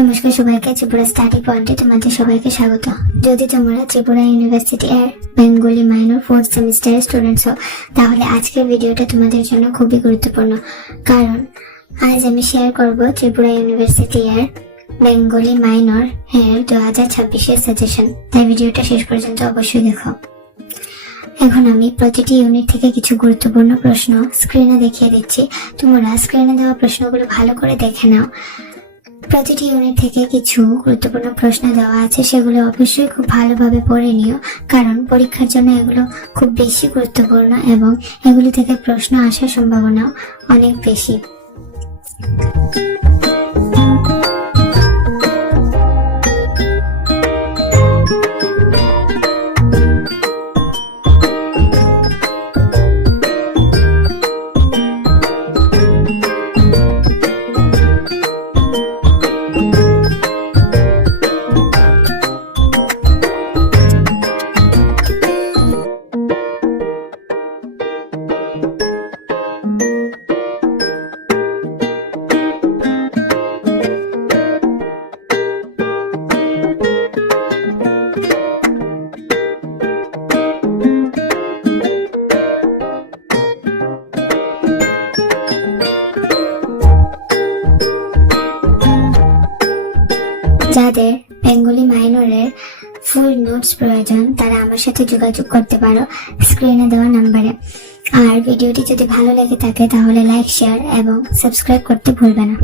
নমস্কার সবাইকে, ত্রিপুরা স্টাডি পয়েন্টে তোমাদের সবাইকে স্বাগত। যদি তোমরা ত্রিপুরা ইউনিভার্সিটি এর বেঙ্গলি মাইনর 4th সেমিস্টারের স্টুডেন্টস হও, তাহলে আজকের ভিডিওটা তোমাদের জন্য খুবই গুরুত্বপূর্ণ। কারণ আজ আমি শেয়ার করব ত্রিপুরা ইউনিভার্সিটি এর বেঙ্গলি মাইনর এর 2026-এর সাজেশন। তাই ভিডিওটা শেষ পর্যন্ত অবশ্যই দেখো। এখন আমি প্রতিটি ইউনিট থেকে কিছু গুরুত্বপূর্ণ প্রশ্ন স্ক্রিনে দেখিয়ে দিচ্ছি। তোমরা স্ক্রিনে দেওয়া প্রশ্নগুলো ভালো করে দেখে নাও। প্রতিটি ইউনিট থেকে কিছু গুরুত্বপূর্ণ প্রশ্ন দেওয়া আছে, সেগুলো অবশ্যই খুব ভালোভাবে পড়ে নিও, কারণ পরীক্ষার জন্য এগুলো খুব বেশি গুরুত্বপূর্ণ এবং এগুলি থেকে প্রশ্ন আসার সম্ভাবনাও অনেক বেশি। যাদের বেঙ্গলি মাইনরের ফুল নোটস প্রয়োজন তারা আমার সাথে যোগাযোগ করতে পারো স্ক্রিনে দেওয়া নাম্বারে। আর ভিডিওটি যদি ভালো লেগে থাকে তাহলে লাইক, শেয়ার এবং সাবস্ক্রাইব করতে ভুলবে না।